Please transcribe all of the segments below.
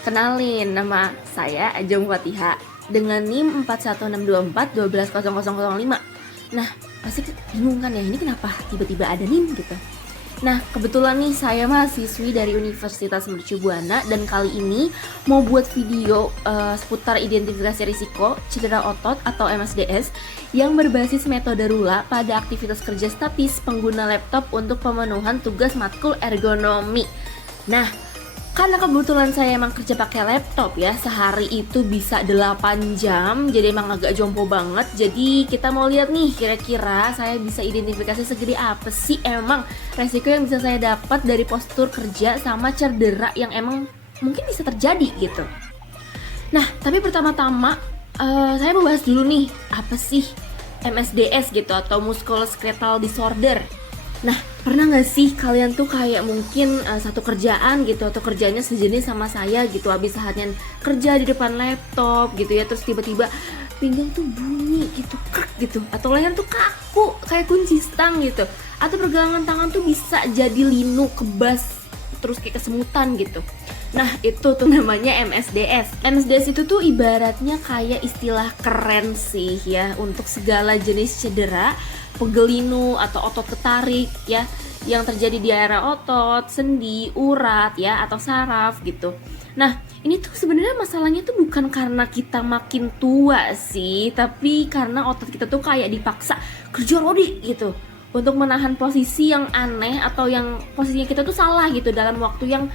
Kenalin, nama saya Ajeng Fatihah dengan NIM 416241200005. Nah, pasti bingung kan ya, ini kenapa tiba-tiba ada NIM gitu. Nah, kebetulan nih saya mahasiswi dari Universitas Mercu Buana dan kali ini mau buat video seputar identifikasi risiko cedera otot atau MSDS yang berbasis metode RULA pada aktivitas kerja statis pengguna laptop untuk pemenuhan tugas matkul ergonomi. Nah, karena kebetulan saya emang kerja pakai laptop ya, sehari itu bisa 8 jam, jadi emang agak jompo banget. Jadi kita mau lihat nih, kira-kira saya bisa identifikasi segede apa sih emang resiko yang bisa saya dapat dari postur kerja sama cedera yang emang mungkin bisa terjadi gitu. Nah, tapi pertama-tama saya mau bahas dulu nih, apa sih MSDS gitu atau Musculoskeletal Disorder. Nah, pernah gak sih kalian tuh kayak mungkin satu kerjaan gitu atau kerjanya sejenis sama saya gitu, habis saatnya kerja di depan laptop gitu ya, terus tiba-tiba pinggang tuh bunyi gitu, krek gitu, atau leher tuh kaku kayak kunci stang gitu, atau pergelangan tangan tuh bisa jadi linu, kebas, terus kayak kesemutan gitu. Nah, itu tuh namanya MSDS. MSDS itu tuh ibaratnya kayak istilah keren sih ya untuk segala jenis cedera, pegel linu atau otot ketarik ya, yang terjadi di area otot, sendi, urat ya, atau saraf gitu. Nah, ini tuh sebenarnya masalahnya tuh bukan karena kita makin tua sih, tapi karena otot kita tuh kayak dipaksa kerja rodi gitu untuk menahan posisi yang aneh atau yang posisinya kita tuh salah gitu dalam waktu yang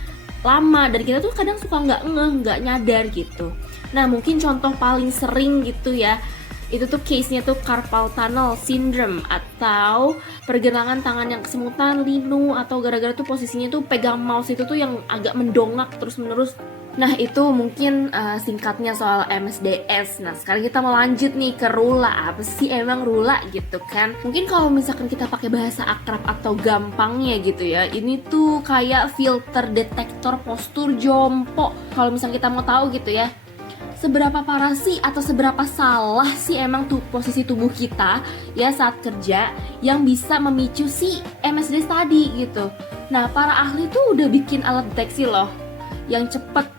lama, dan kita tuh kadang suka nggak nyadar gitu. Nah, mungkin contoh paling sering gitu ya, itu tuh case-nya tuh carpal tunnel syndrome atau pergelangan tangan yang kesemutan, linu, atau gara-gara tuh posisinya tuh pegang mouse itu tuh yang agak mendongak terus-menerus. Nah, itu mungkin singkatnya soal MSDS. Nah, sekarang kita mau lanjut nih ke RULA. Apa sih emang RULA gitu kan? Mungkin kalau misalkan kita pakai bahasa akrab atau gampangnya gitu ya, ini tuh kayak filter detektor postur jompo. Kalau misalkan kita mau tahu gitu ya, seberapa parah sih atau seberapa salah sih emang tuh posisi tubuh kita ya saat kerja yang bisa memicu si MSDS tadi gitu. Nah, para ahli tuh udah bikin alat deteksi loh yang cepet,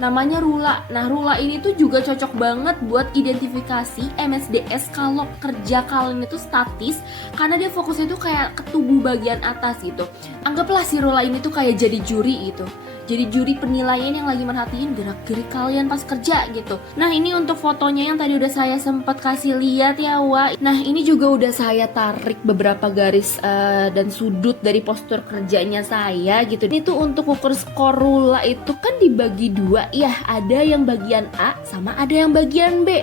namanya RULA. Nah, RULA ini tuh juga cocok banget buat identifikasi MSDS kalau kerja kalian itu statis, karena dia fokusnya tuh kayak ke tubuh bagian atas gitu. Anggaplah si RULA ini tuh kayak jadi juri gitu, jadi juri penilaian yang lagi merhatiin gerak-gerik kalian pas kerja gitu. Nah, ini untuk fotonya yang tadi udah saya sempat kasih lihat ya, Wak. Nah, ini juga udah saya tarik beberapa garis dan sudut dari postur kerjanya saya gitu. Ini tuh untuk ukur skor RULA itu kan dibagi dua ya, ada yang bagian A sama ada yang bagian B.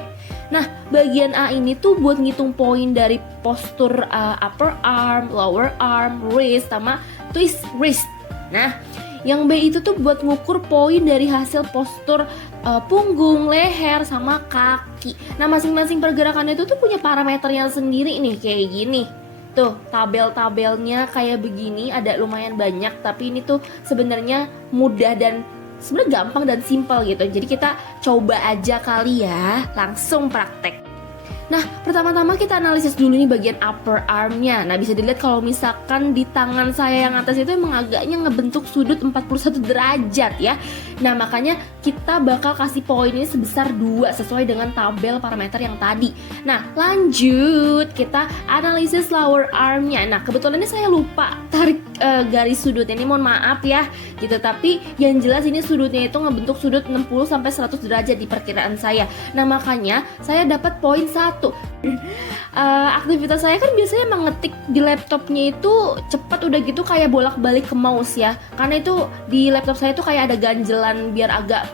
Nah, bagian A ini tuh buat ngitung poin dari postur upper arm, lower arm, wrist, sama twist wrist. Nah, yang B itu tuh buat ngukur poin dari hasil postur punggung, leher, sama kaki. Nah, masing-masing pergerakannya itu tuh punya parameternya sendiri nih, kayak gini. Tuh, tabel-tabelnya kayak begini, ada lumayan banyak, tapi ini tuh sebenarnya mudah dan sebenarnya gampang dan simpel gitu. Jadi kita coba aja kali ya, langsung praktek. Nah, pertama-tama kita analisis dulu nih bagian upper armnya. Nah, bisa dilihat kalau misalkan di tangan saya yang atas itu emang agaknya ngebentuk sudut 41 derajat ya. Nah, makanya kita bakal kasih poin ini sebesar 2 sesuai dengan tabel parameter yang tadi. Nah, lanjut kita analisis lower armnya. Nah, kebetulan ini saya lupa tarik garis sudutnya, ini mohon maaf ya gitu. Tapi yang jelas ini sudutnya itu ngebentuk sudut 60 sampai 100 derajat di perkiraan saya. Nah, makanya saya dapat poin 1. Aktivitas saya kan biasanya mengetik di laptopnya itu cepat, udah gitu kayak bolak-balik ke mouse ya, karena itu di laptop saya tuh kayak ada ganjelan biar agak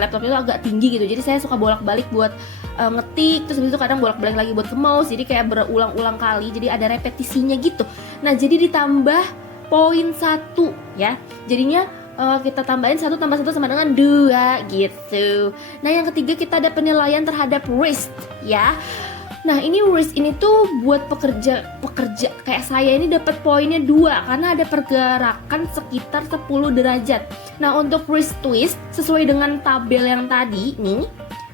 laptopnya tuh agak tinggi gitu, jadi saya suka bolak-balik buat ngetik, terus habis itu kadang bolak-balik lagi buat ke mouse, jadi kayak berulang-ulang kali, jadi ada repetisinya gitu. Nah, jadi ditambah poin 1 ya, jadinya kita tambahin 1 tambah 1 sama dengan 2 gitu. Nah, yang ketiga kita ada penilaian terhadap wrist ya. Nah, ini wrist ini tuh buat pekerja kayak saya ini dapat poinnya 2 karena ada pergerakan sekitar 10 derajat. Nah, untuk wrist twist sesuai dengan tabel yang tadi nih,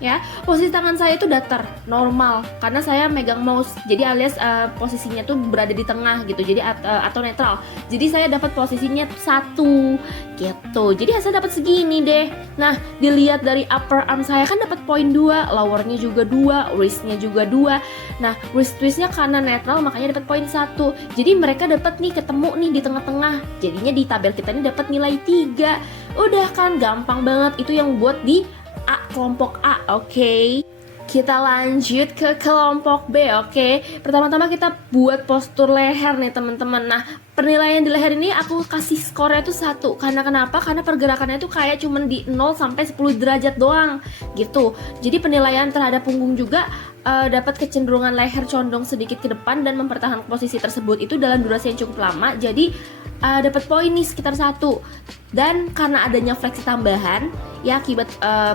ya. Posisi tangan saya itu datar, normal, karena saya megang mouse, jadi alias posisinya tuh berada di tengah gitu, jadi atau netral. Jadi saya dapat posisinya 1 gitu. Jadi hasil dapat segini deh. Nah, dilihat dari upper arm saya kan dapat poin 2, lowernya juga 2, wristnya juga 2. Nah, wrist twistnya karena netral makanya dapat poin 1. Jadi mereka dapat nih ketemu nih di tengah-tengah. Jadinya di tabel kita ini dapat nilai 3. Udah kan, gampang banget. Itu yang buat di A, kelompok A, oke. Kita lanjut ke kelompok B, oke. Pertama-tama kita buat postur leher nih teman-teman. Nah, penilaian di leher ini aku kasih skornya tuh 1. Karena kenapa? Karena pergerakannya tuh kayak cuman di 0 sampai 10 derajat doang gitu. Jadi penilaian terhadap punggung juga dapat kecenderungan leher condong sedikit ke depan dan mempertahankan posisi tersebut itu dalam durasi yang cukup lama. Jadi dapat poin nih sekitar 1. Dan karena adanya fleksi tambahan ya akibat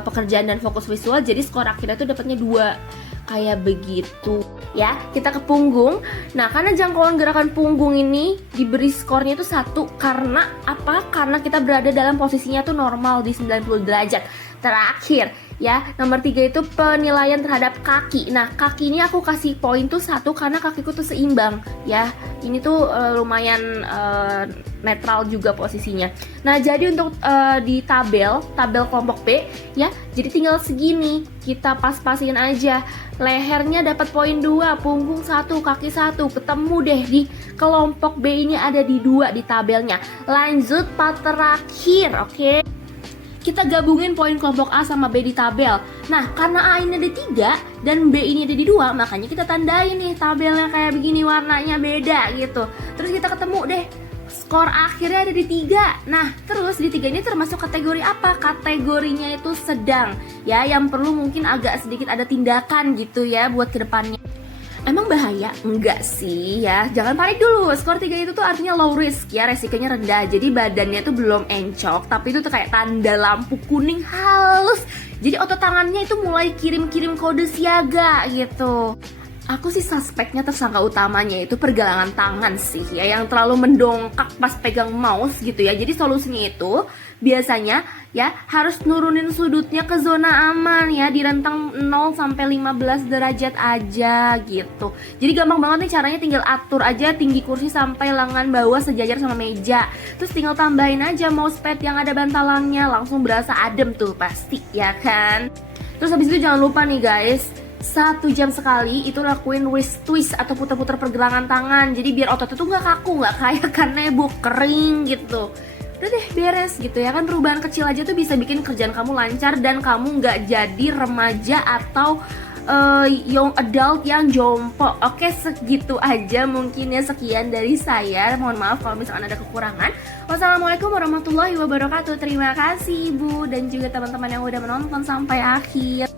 pekerjaan dan fokus visual, jadi skor akhirnya tuh dapatnya 2. Kayak begitu ya. Kita ke punggung. Nah, karena jangkauan gerakan punggung ini diberi skornya itu 1 karena apa? Karena kita berada dalam posisinya tuh normal di 90 derajat. Terakhir ya, nomor 3 itu penilaian terhadap kaki. Nah, kaki ini aku kasih poin tuh 1 karena kakiku tuh seimbang ya. Ini tuh lumayan netral juga posisinya. Nah, jadi untuk di tabel kelompok B ya, jadi tinggal segini. Kita pas-pasin aja. Lehernya dapat poin 2, punggung 1, kaki 1. Ketemu deh di kelompok B ini ada di 2 di tabelnya. Lanjut part terakhir, oke. Kita gabungin poin kelompok A sama B di tabel. Nah, karena A ini ada 3 dan B ini ada di 2, makanya kita tandain nih tabelnya kayak begini, warnanya beda gitu. Terus kita ketemu deh, skor akhirnya ada di 3. Nah, terus di 3 ini termasuk kategori apa? Kategorinya itu sedang ya, yang perlu mungkin agak sedikit ada tindakan gitu ya buat kedepannya. Emang bahaya? Enggak sih ya, jangan panik dulu. Skor 3 itu tuh artinya low risk ya, resikonya rendah. Jadi badannya tuh belum encok, tapi itu tuh kayak tanda lampu kuning halus. Jadi otot tangannya itu mulai kirim-kirim kode siaga gitu. Aku sih suspeknya tersangka utamanya itu pergelangan tangan sih ya, yang terlalu mendongkak pas pegang mouse gitu ya. Jadi solusinya itu biasanya ya harus nurunin sudutnya ke zona aman ya, di rentang 0 sampai 15 derajat aja gitu. Jadi gampang banget nih caranya, tinggal atur aja tinggi kursi sampai lengan bawah sejajar sama meja. Terus tinggal tambahin aja mousepad yang ada bantalannya, langsung berasa adem tuh pasti ya kan. Terus habis itu jangan lupa nih guys, 1 jam sekali itu lakuin wrist twist atau putar-putar pergelangan tangan. Jadi biar otot itu nggak kaku, nggak kayak kanebo kering gitu. Udah deh, beres gitu ya kan. Perubahan kecil aja tuh bisa bikin kerjaan kamu lancar dan kamu nggak jadi remaja atau young adult yang jompo. Oke, segitu aja mungkin ya, sekian dari saya. Mohon maaf kalau misalkan ada kekurangan. Wassalamualaikum warahmatullahi wabarakatuh. Terima kasih Ibu dan juga teman-teman yang udah menonton sampai akhir.